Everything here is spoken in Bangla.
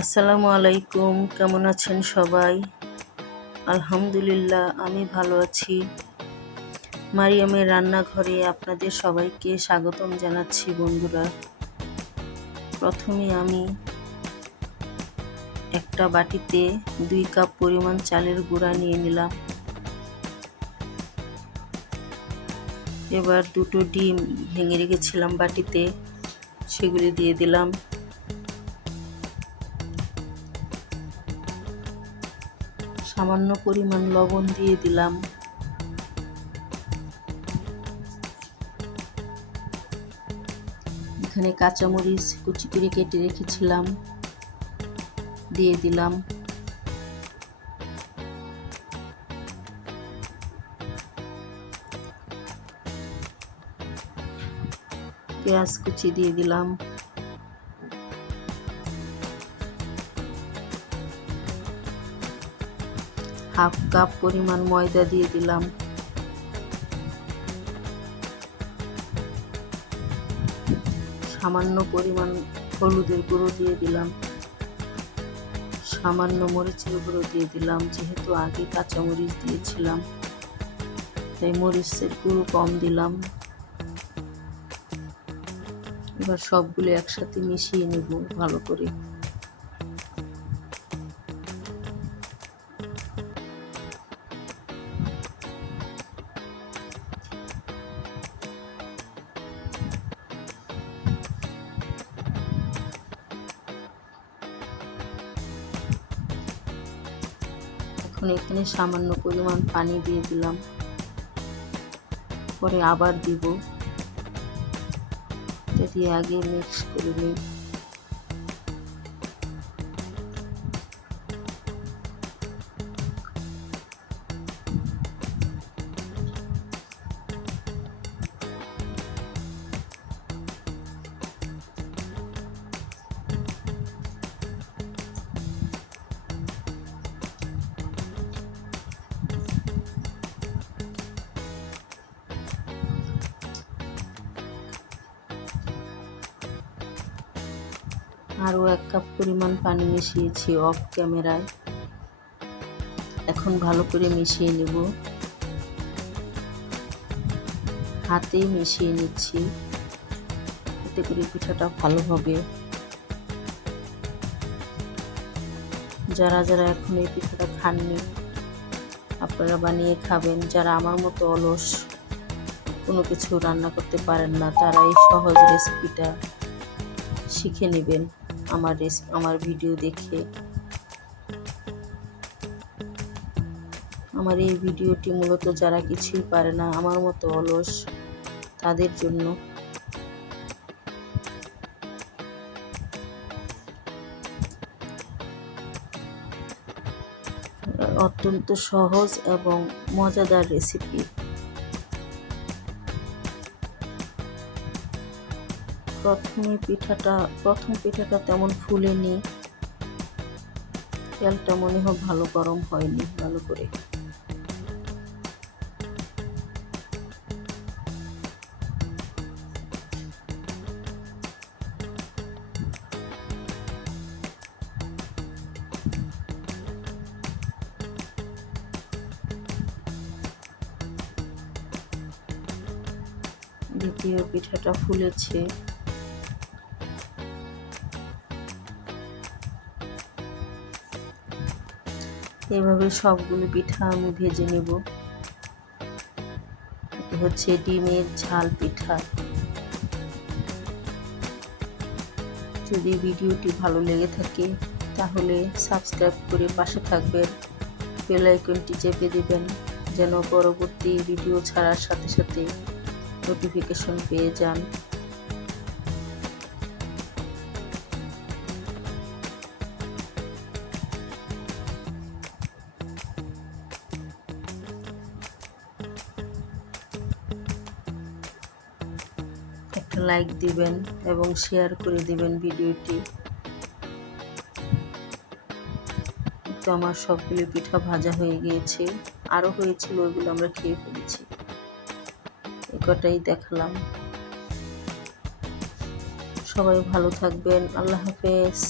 আসসালামু আলাইকুম, কেমন আছেন সবাই? আলহামদুলিল্লাহ আমি ভালো আছি। মারিয়ামের রান্নাঘরে আপনাদের সবাইকে স্বাগতম জানাচ্ছি বন্ধুরা। প্রথমে আমি একটা বাটিতে 2 কাপ পরিমাণ চালের গুঁড়া নিয়ে নিলাম। এবার 2টো ডিম ভেঙে রেখেছিলাম বাটিতে, সেগুলি দিয়ে দিলাম। সামান্য পরিমাণ লবণ দিয়ে দিলাম। এখানে কাঁচামরিচ কুচি করে কেটে রেখেছিলাম, দিয়ে দিলাম। পেঁয়াজ কুচি দিয়ে দিলাম। হাফ কাপ পরিমাণ ময়দা দিয়ে দিলাম। সামান্য পরিমাণ হলুদের গুঁড়ো দিয়ে দিলাম। সামান্য মরিচের গুঁড়ো দিয়ে দিলাম, যেহেতু আগে কাঁচামরিচ দিয়েছিলাম তাই মরিচের গুঁড়ো কম দিলাম। এবার সবগুলো একসাথে মিশিয়ে নেব ভালো করে। এখন এখানে সামান্য পরিমাণ পানি দিয়ে দিলাম, পরে আবার দিব। এটা দিয়ে আগে মিক্স করে নিই। আরও 1 কাপ পরিমাণ পানি মিশিয়েছি অফ ক্যামেরায়। এখন ভালো করে মিশিয়ে নেব। হাতেই মিশিয়ে নিচ্ছি, এতে করে পিঠাটা ভালো হবে। যারা যারা এখন এই পিঠাটা খাননি আপনারা বানিয়ে খাবেন। যারা আমার মতো অলস, কোনো কিছু রান্না করতে পারেন না, তারা এই সহজ রেসিপিটা শিখে নেবেন আমার ভিডিও দেখে। আমার এই ভিডিওটি মূলত যারা কিছুই পারে না, আমার মতো অলস, তাদের জন্য। অত্যন্ত সহজ এবং মজাদার রেসিপি। প্রথম পিঠাটা তেমন ফুলেনি, তেলটা মনে হয় ভালো গরম হয়নি ভালো করে। দ্বিতীয় পিঠাটা ফুলেছে। এভাবে সবগুলো পিঠা আমি ভেজে নেব। এটা হচ্ছে ডিমের ঝাল পিঠা। যদি ভিডিওটি ভালো লেগে থাকে তাহলে সাবস্ক্রাইব করে পাশে থাকবেন, বেল আইকনটি চেপে দিবেন যেন পরবর্তী ভিডিও ছাড়ার সাথে সাথে নোটিফিকেশন পেয়ে যান। একটা লাইক দিবেন এবং শেয়ার করে দিবেন ভিডিওটি। তো আমার সবগুলো পিঠা ভাজা হয়ে গিয়েছে, আরও হয়েছিল, ওইগুলো আমরা খেয়ে ফেলেছি। এই কটাই দেখালাম। সবাই ভালো থাকবেন। আল্লাহ হাফেজ।